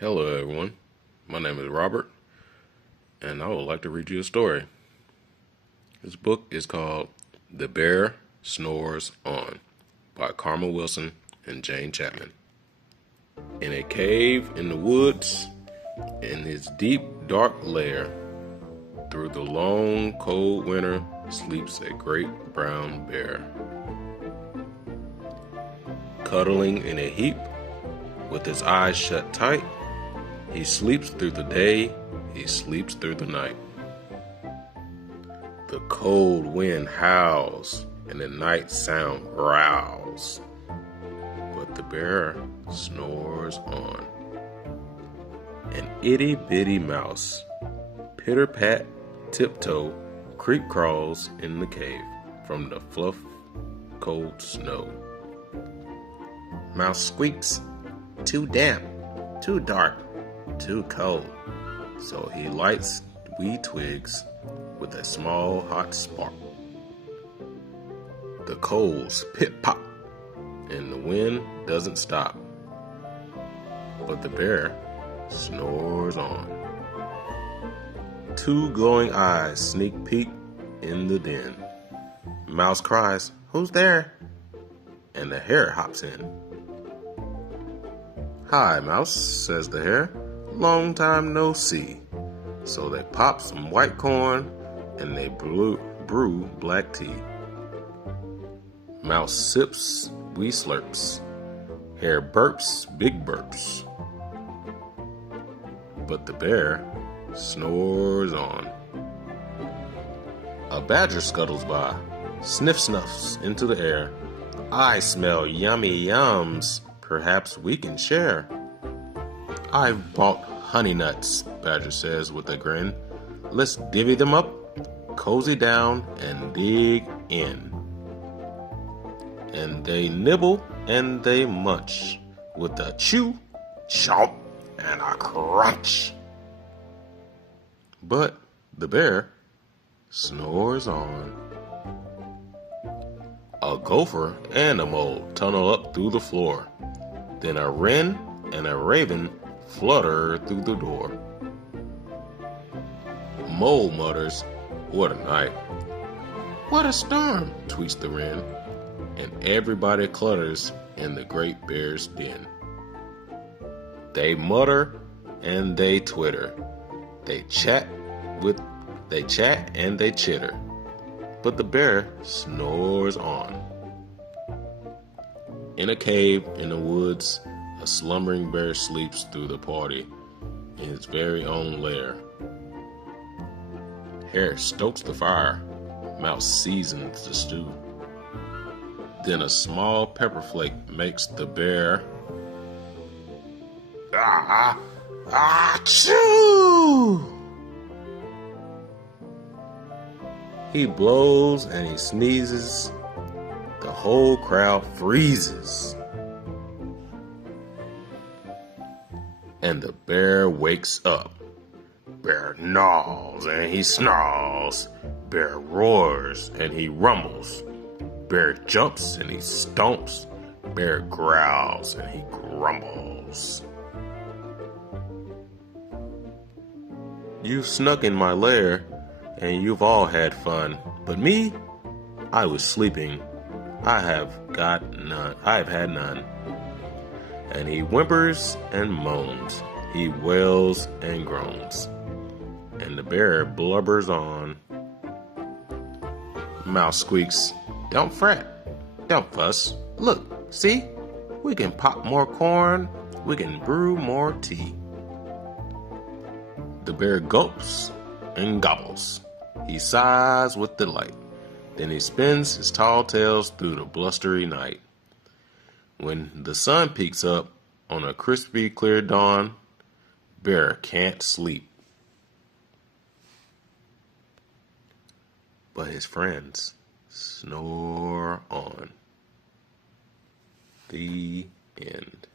Hello, everyone. My name is Robert, and I would like to read you a story. This book is called The Bear Snores On by Carmel Wilson and Jane Chapman. In a cave in the woods, in his deep, dark lair, through the long, cold winter, sleeps a great brown bear. Cuddling in a heap, with his eyes shut tight, he sleeps through the day, he sleeps through the night. The cold wind howls, and the night sound growls, but the bear snores on. An itty-bitty mouse, pitter-pat, tiptoe, creep-crawls in the cave from the fluff, cold snow. Mouse squeaks, too damp, too dark, too cold, so he lights wee twigs with a small hot spark. The coals pip-pop, and the wind doesn't stop, but the bear snores on. Two glowing eyes sneak peek in the den. Mouse cries, "Who's there?" And the hare hops in. "Hi, Mouse," says the hare. "Long time no see." So they pop some white corn and they brew black tea. Mouse sips, wee slurps. Hare burps, big burps. But the bear snores on. A badger scuttles by, sniff-snuffs into the air. "I smell yummy yums. Perhaps we can share." "I've bought honey nuts," Badger says with a grin. "Let's divvy them up, cozy down, and dig in." And they nibble and they munch with a chew, chomp, and a crunch. But the bear snores on. A gopher and a mole tunnel up through the floor. Then a wren and a raven flutter through the door. Mole mutters, "What a night." "What a storm," tweets the wren, and everybody clutters in the great bear's den. They mutter and they twitter. They chat and they chitter. But the bear snores on. In a cave in the woods, a slumbering bear sleeps through the party in his very own lair. Hare stokes the fire, Mouse seasons the stew. Then a small pepper flake makes the bear achoo! He blows and he sneezes. The whole crowd freezes. And the bear wakes up. Bear gnaws and he snarls. Bear roars and he rumbles. Bear jumps and he stomps. Bear growls and he grumbles. You've snuck in my lair, and you've all had fun. But me, I was sleeping. I have had none. And he whimpers and moans. He wails and groans. And the bear blubbers on. Mouse squeaks, "Don't fret, don't fuss. Look, see? We can pop more corn. We can brew more tea." The bear gulps and gobbles. He sighs with delight. Then he spins his tall tails through the blustery night. When the sun peeks up on a crispy, clear dawn, Bear can't sleep. But his friends snore on. The end.